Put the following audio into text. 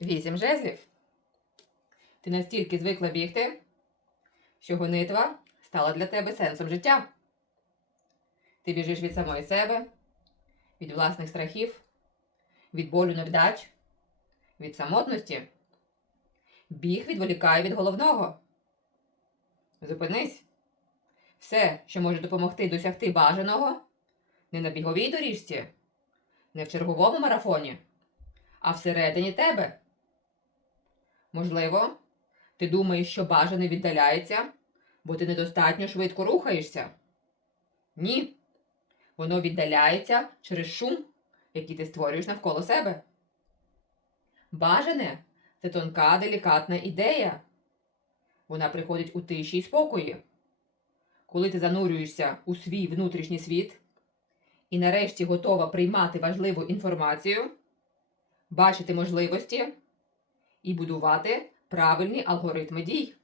Вісім жезлів. Ти настільки звикла бігти, що гонитва стала для тебе сенсом життя. Ти біжиш від самої себе, від власних страхів, від болю невдач, від самотності. Біг відволікає від головного. Зупинись. Все, що може допомогти досягти бажаного, не на біговій доріжці, не в черговому марафоні, а всередині тебе. Можливо, ти думаєш, що бажане віддаляється, бо ти недостатньо швидко рухаєшся. Ні. Воно віддаляється через шум, який ти створюєш навколо себе. Бажане це тонка, делікатна ідея. Вона приходить у тиші й спокої. Коли ти занурюєшся у свій внутрішній світ і нарешті готова приймати важливу інформацію, бачити можливості і будувати правильні алгоритми дій.